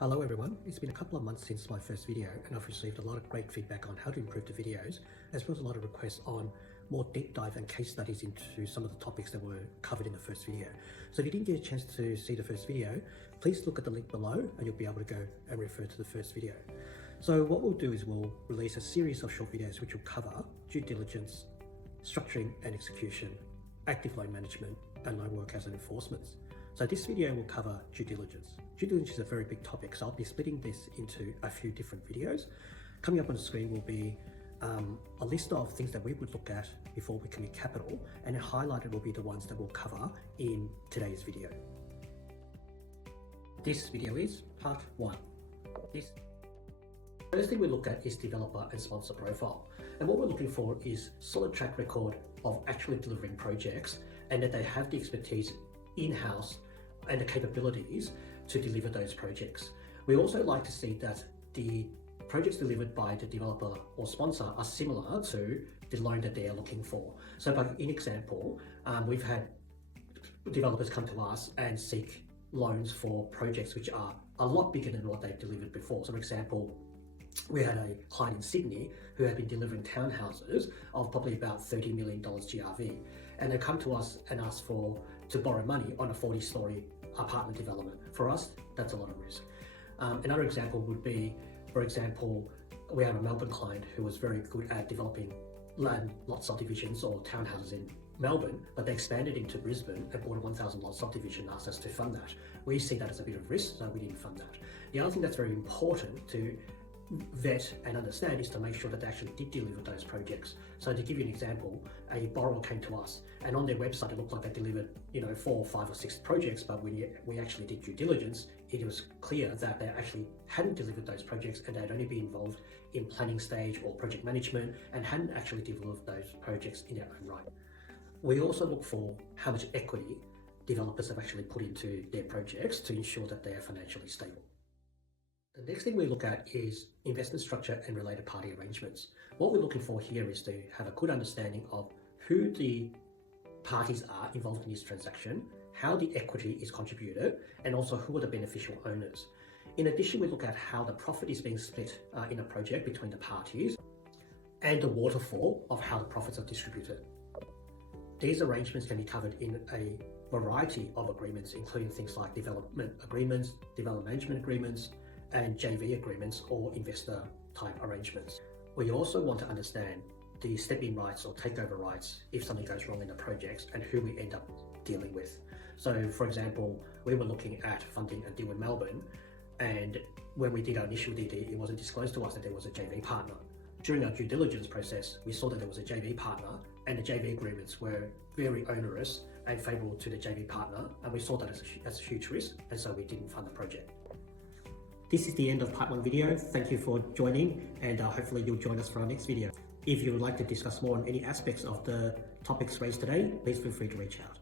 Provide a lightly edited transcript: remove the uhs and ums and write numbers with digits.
Hello everyone, it's been a couple of months since my first video and I've received a lot of great feedback on how to improve the videos, as well as a lot of requests on more deep dive and case studies into some of the topics that were covered in the first video. So if you didn't get a chance to see the first video, please look at the link below and you'll be able to go and refer to the first video. So what we'll do is we'll release a series of short videos which will cover due diligence, structuring and execution, active loan management and loan workouts and enforcements. So this video will cover due diligence. Due diligence is a very big topic, so I'll be splitting this into a few different videos. Coming up on the screen will be a list of things that we would look at before we commit capital, and then highlighted will be the ones that we'll cover in today's video. This video is part 1. First thing we look at is developer and sponsor profile. And what we're looking for is solid track record of actually delivering projects and that they have the expertise in-house and the capabilities to deliver those projects. We also like to see that the projects delivered by the developer or sponsor are similar to the loan that they are looking for. So by an example, we've had developers come to us and seek loans for projects which are a lot bigger than what they've delivered before. So for example, we had a client in Sydney who had been delivering townhouses of probably about $30 million GRV. And they come to us and ask to borrow money on a 40-story apartment development. For us, that's a lot of risk. Another example would be, for example, we have a Melbourne client who was very good at developing land lot subdivisions or townhouses in Melbourne, but they expanded into Brisbane and bought a 1,000 lot subdivision and asked us to fund that. We see that as a bit of risk, so we didn't fund that. The other thing that's very important to vet and understand is to make sure that they actually did deliver those projects. So to give you an example, a borrower came to us and on their website it looked like they delivered 4, 5 or 6 projects, but when we actually did due diligence, it was clear that they actually hadn't delivered those projects and they'd only been involved in planning stage or project management and hadn't actually delivered those projects in their own right. We also look for how much equity developers have actually put into their projects to ensure that they are financially stable. The next thing we look at is investment structure and related party arrangements. What we're looking for here is to have a good understanding of who the parties are involved in this transaction, how the equity is contributed, and also who are the beneficial owners. In addition, we look at how the profit is being split in a project between the parties and the waterfall of how the profits are distributed. These arrangements can be covered in a variety of agreements, including things like development agreements, development management agreements, and JV agreements or investor type arrangements. We also want to understand the step-in rights or takeover rights if something goes wrong in the projects and who we end up dealing with. So for example, we were looking at funding a deal in Melbourne, and when we did our initial DD, it wasn't disclosed to us that there was a JV partner. During our due diligence process, we saw that there was a JV partner and the JV agreements were very onerous and favourable to the JV partner, and we saw that as a huge risk, and so we didn't fund the project. This is the end of part 1 video. Thank you for joining, and hopefully you'll join us for our next video. If you would like to discuss more on any aspects of the topics raised today, please feel free to reach out.